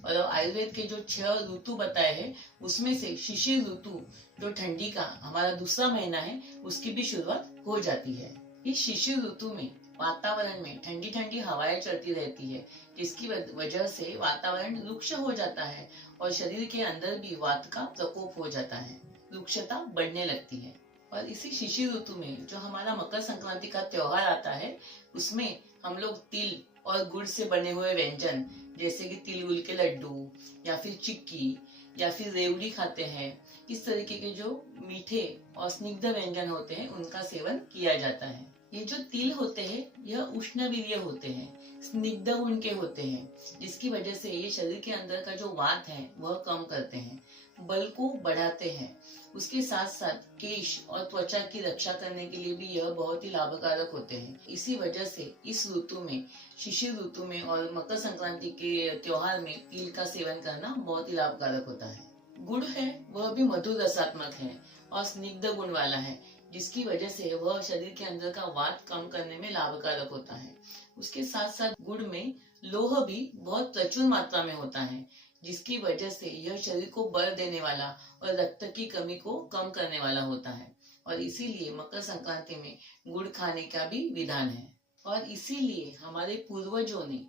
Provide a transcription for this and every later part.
और आयुर्वेद के जो 6 ऋतु बताए हैं उसमें से शिशिर ऋतु जो ठंडी का हमारा दूसरा महीना है उसकी भी शुरुआत हो जाती है। इस शिशिर ऋतु में वातावरण में ठंडी ठंडी हवाएं चलती रहती है, जिसकी वजह से वातावरण रुक्ष हो जाता है और शरीर के अंदर भी वात का प्रकोप हो जाता है, रुक्षता बढ़ने लगती है। और इसी शिशिर ऋतु में जो हमारा मकर संक्रांति का त्योहार आता है उसमें हम लोग तिल और गुड़ से बने हुए व्यंजन जैसे कि तिल गुड़ के लड्डू या फिर चिक्की या फिर रेवड़ी खाते हैं। इस तरीके के जो मीठे और स्निग्ध व्यंजन होते हैं उनका सेवन किया जाता है। ये जो तिल होते हैं यह उष्णवीर्य होते हैं, स्निग्ध गुण के होते हैं, जिसकी वजह से ये शरीर के अंदर का जो वात है वह कम करते हैं, बल को बढ़ाते हैं। उसके साथ साथ केश और त्वचा की रक्षा करने के लिए भी यह बहुत ही लाभकारक होते हैं। इसी वजह से इस ऋतु में, शिशिर ऋतु में और मकर संक्रांति के त्योहार में तिल का सेवन करना बहुत ही लाभकारक होता है। गुड़ है वह भी मधुर रसात्मक है और स्निग्ध गुण वाला है, जिसकी वजह से वह शरीर के अंदर का वात कम करने में लाभकारक होता है। उसके साथ साथ गुड़ में लोह भी बहुत प्रचुर मात्रा में होता है, जिसकी वजह से यह शरीर को बल देने वाला और रक्त की कमी को कम करने वाला होता है। और इसीलिए मकर संक्रांति में गुड़ खाने का भी विधान है। और इसीलिए हमारे पूर्वजों ने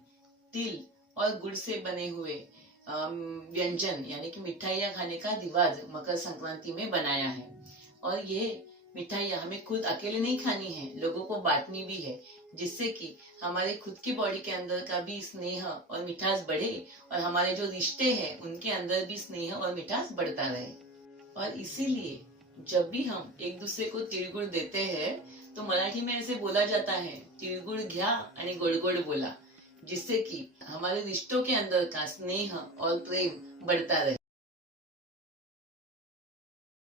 तिल और गुड़ से बने हुए व्यंजन यानी कि मिठाइयाँ खाने का रिवाज मकर संक्रांति में बनाया है। और ये मिठाइयाँ हमें खुद अकेले नहीं खानी है, लोगों को बांटनी भी है, जिससे कि हमारे खुद की बॉडी के अंदर का भी स्नेह और मिठास बढ़े और हमारे जो रिश्ते हैं उनके अंदर भी स्नेह और मिठास बढ़ता रहे। और इसीलिए जब भी हम एक दूसरे को तिळगुळ देते हैं तो मराठी में ऐसे बोला जाता है, तिळगुळ घ्या आणि गोड गोड बोला, जिससे कि हमारे रिश्तों के अंदर का स्नेह और प्रेम बढ़ता रहे।